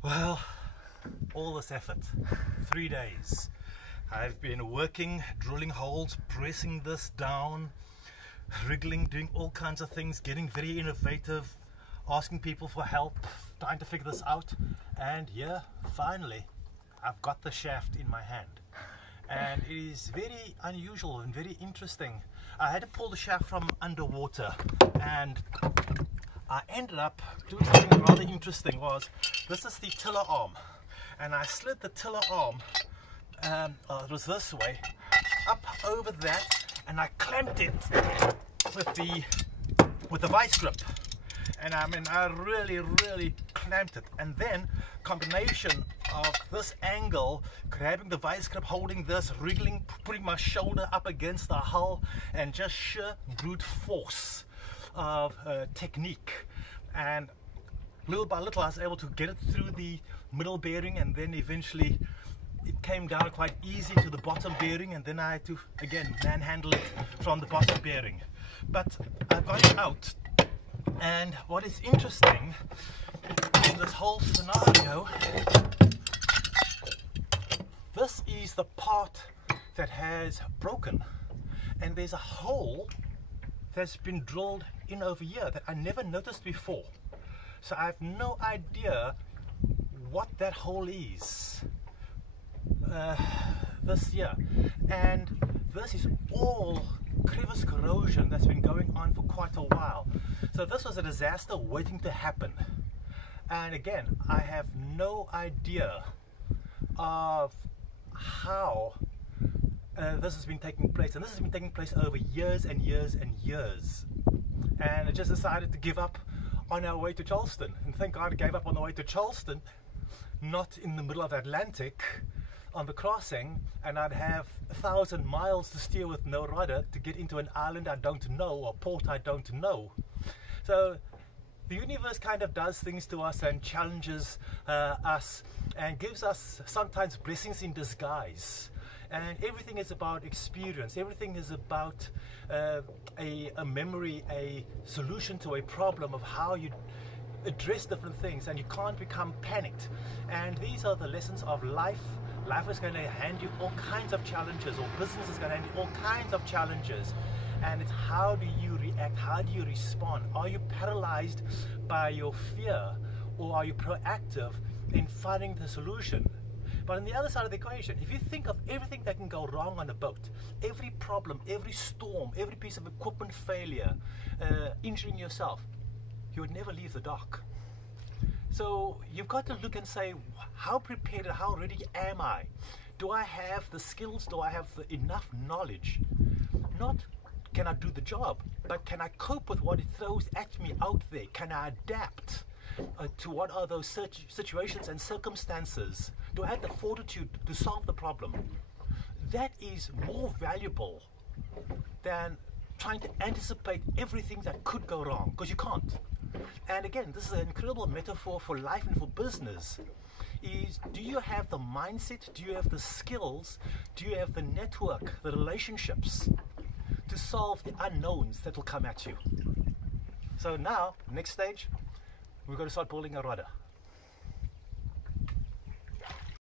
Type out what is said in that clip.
Well, all this effort, 3 days. I've been working, drilling holes, pressing this down, wriggling, doing all kinds of things, getting very innovative, asking people for help, trying to figure this out. And yeah, finally, I've got the shaft in my hand. And it is very unusual and very interesting. I had to pull the shaft from underwater, and I ended up doing something rather interesting. This is the tiller arm, and I slid the tiller arm, it was this way, up over that, and I clamped it with the vice grip. And I really clamped it, and then combination of this angle, grabbing the vice grip, holding this, wriggling, putting my shoulder up against the hull, and just sheer brute force of technique. And little by little I was able to get it through the middle bearing, and then eventually it came down quite easy to the bottom bearing, and then I had to again manhandle it from the bottom bearing. But I got it out. And what is interesting in this whole scenario, this is the part that has broken, and there's a hole that's been drilled in over here that I never noticed before. So I have no idea what that hole is. This here, and this is all crevice corrosion that's been going on for quite a while. So this was a disaster waiting to happen. And again, I have no idea of how this has been taking place, and this has been taking place over years and years and years. And I just decided to give up on our way to Charleston, and thank God I gave up on the way to Charleston, not in the middle of the Atlantic on the crossing, and I'd have 1,000 miles to steer with no rudder to get into an island I don't know, or port I don't know. So the universe kind of does things to us and challenges us and gives us sometimes blessings in disguise. And everything is about experience. Everything is about a memory, a solution to a problem of how you address different things, and you can't become panicked. And these are the lessons of life. Life is going to hand you all kinds of challenges, or business is going to hand you all kinds of challenges. And it's how do you react? How do you respond? Are you paralyzed by your fear, or are you proactive in finding the solution? But on the other side of the equation, if you think of everything that can go wrong on a boat, every problem, every storm, every piece of equipment failure, injuring yourself, you would never leave the dock. So you've got to look and say, how prepared and how ready am I? Do I have the skills? Do I have enough knowledge? Not can I do the job, but can I cope with what it throws at me out there? Can I adapt to what are those situations and circumstances? Do I have the fortitude to solve the problem? That is more valuable than trying to anticipate everything that could go wrong, because you can't. And again, this is an incredible metaphor for life and for business. Do you have the mindset? Do you have the skills? Do you have the network, the relationships to solve the unknowns that will come at you? So now, next stage, we're going to start building a rudder.